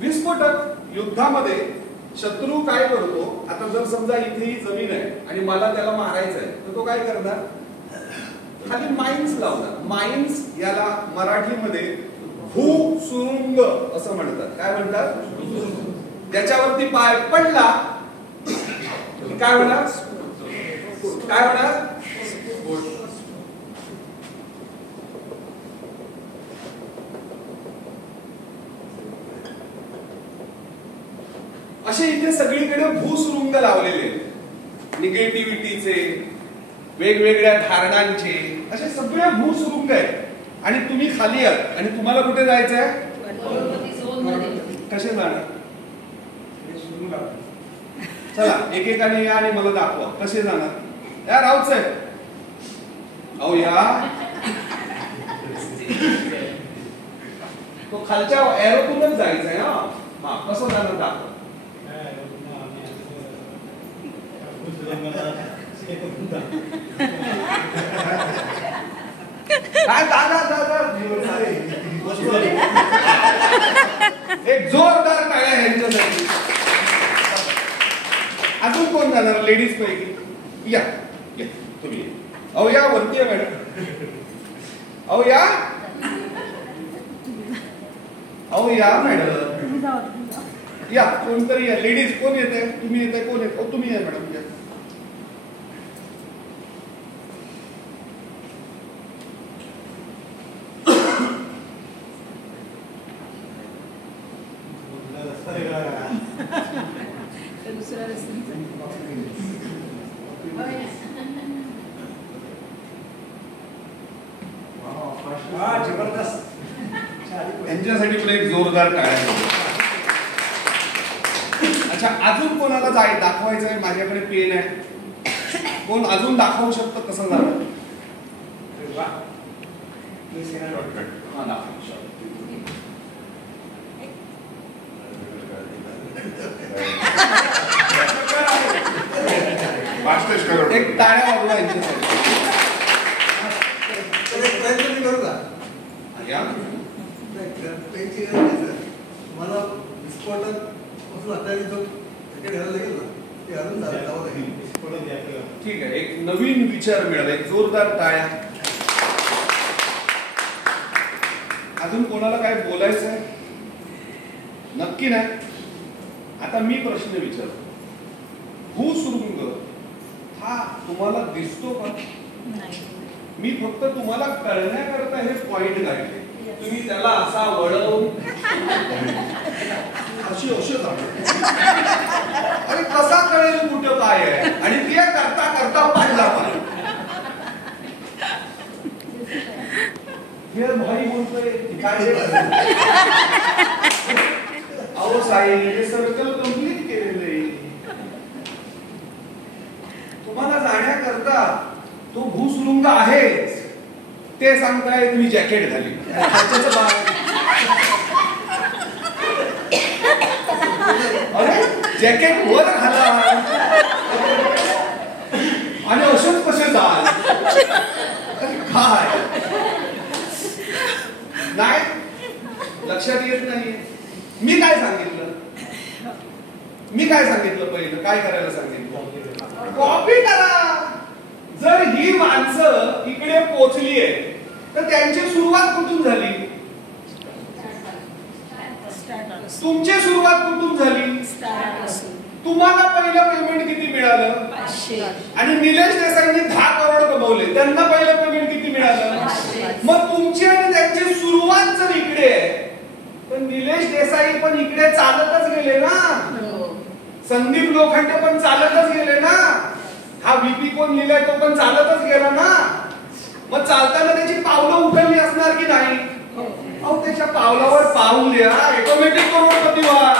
विस्फोटक युद्धामध्ये शत्रू काय करतो, आता जर समजा इथे ही जमीन आहे आणि मला त्याला मारायचं आहे, तर तो काय करणार, खाली माइन्स लावणार. माइन्स याला मराठीमध्ये भूसुरुंग असं म्हणतात. काय म्हणतात? त्याच्यावरती पाय पडला काय होणार, काय होणार, असे इथे सगळीकडे भूसुरुंग लावलेले, निगेटिव्हिटीचे, वेगवेगळ्या धारणांचे, असे सगळे भूसुरुंग आहेत. आणि तुम्ही खाली आहात आणि तुम्हाला कुठे जायचं आहे, कसे जाणार, चला एकेकाने या आणि मला दाखवा कसे जाणार. या राऊत साहेब, अहो या, तो खालच्या एरोतूनच जायचं आहे. हा कसं जाणार दाखवा. एक जोरदार टाळ्या ह्यांच्यासाठी. अजून कोण जाणार लेडीज पैकी, या तुम्ही. अहो या वरती आहे मॅडम, अहो या, अहो या मॅडम, या कोणतरी या. लेडीज कोण येते, तुम्ही येते, कोण येते, तुम्ही या मॅडम. या यांच्यासाठी पण एक जोरदार टाळ्या. अच्छा, अजून कोणाला दाखवायचं आहे, माझ्याकडे पेन आहे, कोण अजून दाखवू शकतं कसं झालं. एक टाळ्या वाजवा यांच्यासाठी. करू का या मला विस्फोटक पासून आता ठीक आहे, एक नवीन विचार मिळाला, एक जोरदार टाळ्या. अजून कोणाला काय बोलायचं आहे? नक्की नाही. आता मी प्रश्न विचारतो, भूसुरुंग हा तुम्हाला दिसतो का? मी फक्त तुम्हाला कळण्याकरता हे पॉइंट काढले. तुम्ही त्याला असा वळवून अशी अरे कसा कळेल कुठं काय आहे, आणि ते करता करता पाडला पाहिजे. भाई बोलतोय काय, अहो साहेब हे सर्कल कंप्लीट केलेलं आहे. तुम्हाला जाण्याकरता तो भूसुरुंग आहेच, ते सांगताय तुम्ही जॅकेट घाली. अरे जॅकेट वर घाला आणि असेच कसे जाल, काय नाही लक्षात येत नाही. मी काय सांगितलं, पहिलं काय करायला सांगितलं, कॉपी करा. जर ही माणसं इकडे पोचली आहे तर त्यांची सुरुवात कुठून झाली, तुमची सुरुवात कुठून झाली. तुम्हाला पहिलं पेमेंट किती मिळालं, आणि निलेश देसाईंनी 10 करोड कमवले, त्यांना पहिलं पेमेंट किती मिळालं. मग तुमची आणि त्यांची सुरुवात जर इकडे आहे तर निलेश देसाई पण इकडे चालतच गेले ना, संदीप लोखंडे पण चालतच गेले ना, हा व्हीपी कोण लिहिलाय तो पण चालतच गेला ना. मग चालताना त्याची पावलं उठवली असणार की नाही. अहो त्याच्या पावलावर पाऊल द्या, ऑटोमॅटिक करोडपती व्हा.